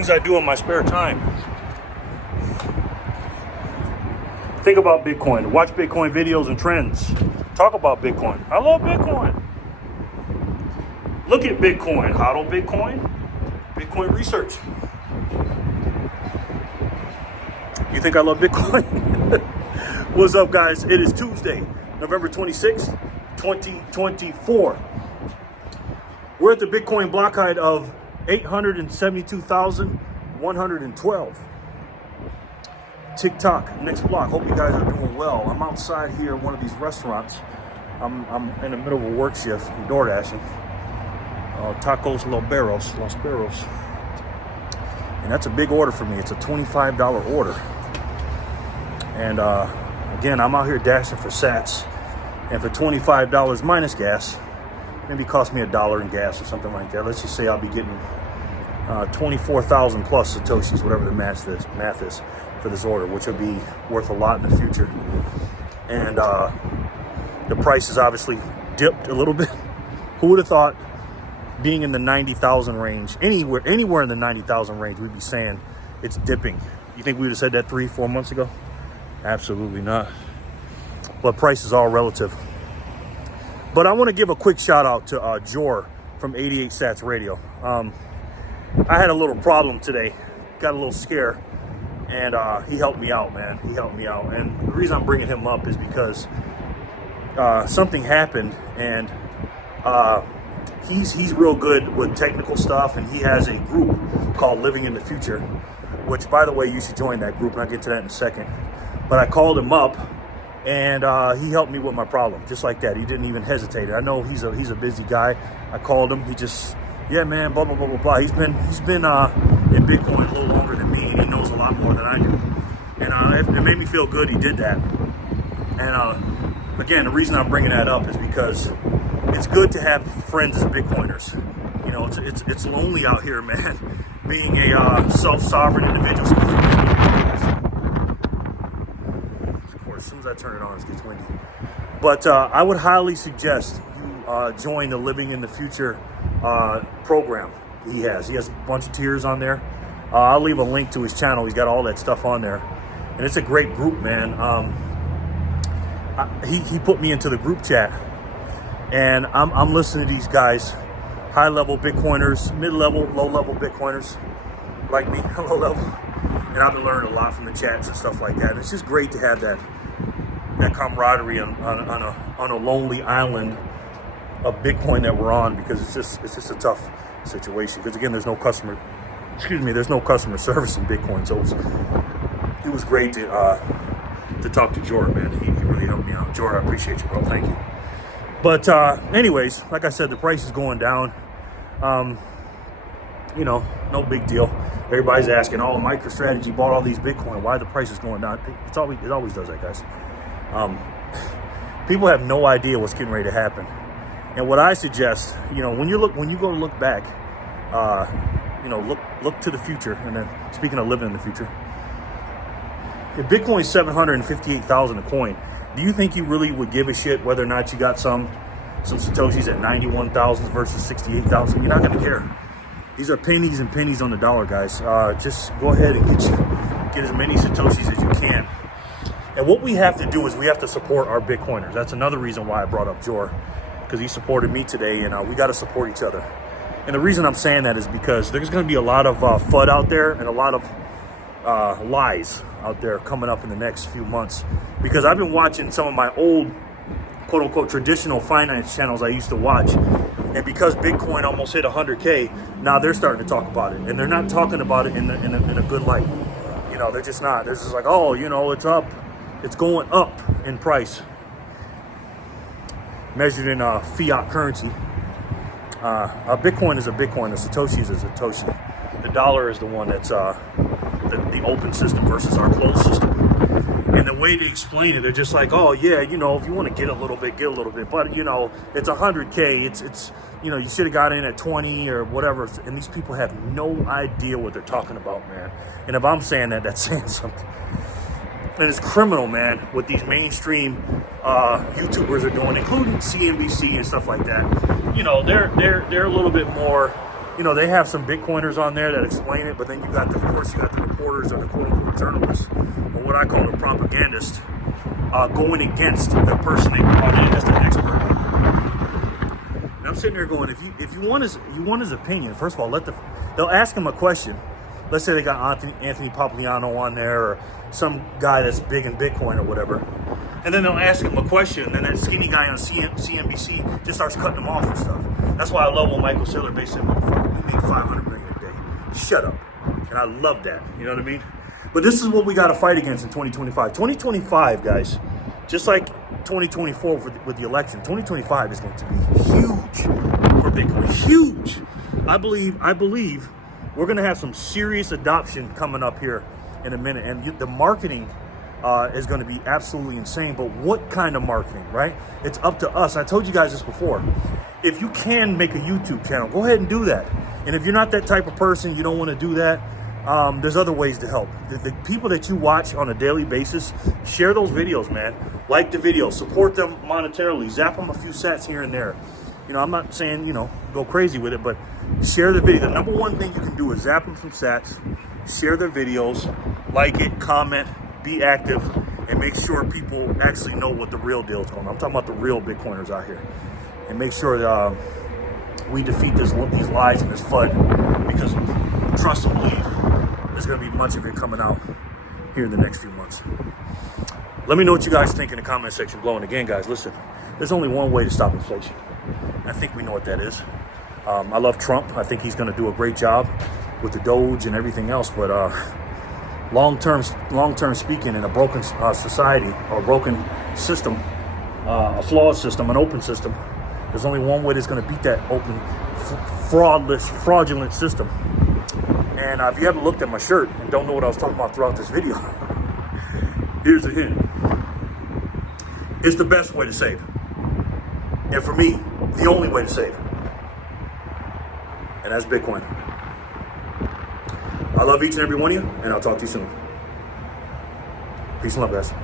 things I do in my spare time. Think about Bitcoin. Watch Bitcoin videos and trends. Talk about Bitcoin. I love Bitcoin. Look at Bitcoin. Hodl Bitcoin. Bitcoin research. You think I love Bitcoin? What's up, guys? It is Tuesday, November 26th, 2024. We're at the Bitcoin block height of 872,112. TikTok, next block. Hope you guys are doing well. I'm outside here at one of these restaurants. I'm in the middle of a work shift. I'm door dashing. Tacos Los Barros. And that's a big order for me. It's a $25 order. And again, I'm out here dashing for sats. And for $25 minus gas, maybe cost me $1 in gas or something like that. Let's just say I'll be getting 24,000 plus Satoshis, whatever the math is for this order, which will be worth a lot in the future. And the price has obviously dipped a little bit. Who would have thought being in the 90,000 range, anywhere in the 90,000 range, we'd be saying it's dipping. You think we would have said that 3-4 months ago? Absolutely not. But price is all relative. But I want to give a quick shout out to Jor from 88 Sats Radio. I had a little problem today, got a little scare, and he helped me out, man. He helped me out. And the reason I'm bringing him up is because something happened, and he's real good with technical stuff, and he has a group called Living in the Future, which, by the way, you should join that group, and I'll get to that in a second. But I called him up, and he helped me with my problem, just like that. He didn't even hesitate. I know he's a busy guy. I called him. He just, yeah, man, blah, blah, blah, blah, blah. He's been in Bitcoin a little longer than me, and he knows a lot more than I do. And it made me feel good he did that. And again, the reason I'm bringing that up is because it's good to have friends as Bitcoiners. You know, it's lonely out here, man, being a self-sovereign individual. Of course, as soon as I turn it on, it gets windy. But I would highly suggest you join the Living in the Future program. He has a bunch of tiers on there. I'll leave a link to his channel. He's got all that stuff on there, and it's a great group, man. He put me into the group chat, and I'm listening to these guys, high-level Bitcoiners, mid-level, low-level Bitcoiners like me, low-level, and I've been learning a lot from the chats and stuff like that. And it's just great to have that camaraderie on a lonely island of Bitcoin that we're on, because it's just a tough situation. Because again, there's no customer service in Bitcoin, so it was great to talk to Jor, man. He really helped me out. Jor, I appreciate you, bro. Thank you. But anyways, like I said, the price is going down. You know, no big deal. Everybody's asking, oh, MicroStrategy bought all these Bitcoin. Why the price is going down? It always does that, guys. People have no idea what's getting ready to happen. And what I suggest, you know, when you go to look back, you know, look to the future. And then, speaking of living in the future, if Bitcoin's 758,000 a coin, do you think you really would give a shit whether or not you got some Satoshis at 91,000 versus 68,000? You're not going to care. These are pennies and pennies on the dollar, guys. Just go ahead and get as many Satoshis as you can. And what we have to do is we have to support our Bitcoiners. That's another reason why I brought up Jor, because he supported me today, and we got to support each other. And the reason I'm saying that is because there's going to be a lot of FUD out there, and a lot of lies out there coming up in the next few months. Because I've been watching some of my old, quote unquote, traditional finance channels I used to watch, and because Bitcoin almost hit 100K, now they're starting to talk about it, and they're not talking about it in a good light. You know, they're just not. They're just like, oh, you know, it's up, it's going up in price, measured in fiat currency. A Bitcoin is a Bitcoin. A Satoshi is a Satoshi. The dollar is the one that's the open system versus our closed system. And the way they explain it, they're just like, oh yeah, you know, if you want to get a little bit, get a little bit. But you know, it's 100K. It's you know, you should have got in at 20 or whatever. And these people have no idea what they're talking about, man. And if I'm saying that, that's saying something. And it's criminal, man, what these mainstream YouTubers are doing, including CNBC and stuff like that. You know, they're a little bit more you know, they have some Bitcoiners on there that explain it, but then you got, of course, you got the reporters or the quote-unquote journalists, or what I call the propagandists, going against the person they brought in as the expert. And I'm sitting there going, if you want his opinion, first of all, they'll ask him a question. Let's say they got Anthony Papagliano on there, or some guy that's big in Bitcoin or whatever. And then they'll ask him a question, and that skinny guy on CNBC just starts cutting them off and stuff. That's why I love when Michael Saylor basically said, motherfucker, we make $500 million a day. Shut up. And I love that. You know what I mean? But this is what we got to fight against in 2025. 2025, guys, just like 2024 with the election, 2025 is going to be huge for Bitcoin. Huge. I believe we're going to have some serious adoption coming up here in a minute. And the marketing is going to be absolutely insane. But what kind of marketing, right? It's up to us. I told you guys this before. If you can make a YouTube channel, go ahead and do that. And if you're not that type of person, you don't want to do that, there's other ways to help. The people that you watch on a daily basis, share those videos, man. Like the videos, support them monetarily, zap them a few sats here and there. You know, I'm not saying, you know, go crazy with it, but share the video. The number one thing you can do is zap them some sats, share their videos, like it, comment, be active, and make sure people actually know what the real deal is going on. I'm talking about the real Bitcoiners out here. And make sure that we defeat these lies and this FUD, because trust and believe, there's going to be much of it coming out here in the next few months. Let me know what you guys think in the comment section below. And again, guys, listen, there's only one way to stop inflation. I think we know what that is. I love Trump. I think he's going to do a great job with the Doge and everything else. But long-term speaking, in a broken society or a broken system, a flawed system, an open system, there's only one way that's going to beat that open, fraudulent system. And if you haven't looked at my shirt and don't know what I was talking about throughout this video, here's a hint. It's the best way to save. And for me, the only way to save. And that's Bitcoin. I love each and every one of you, and I'll talk to you soon. Peace and love, guys.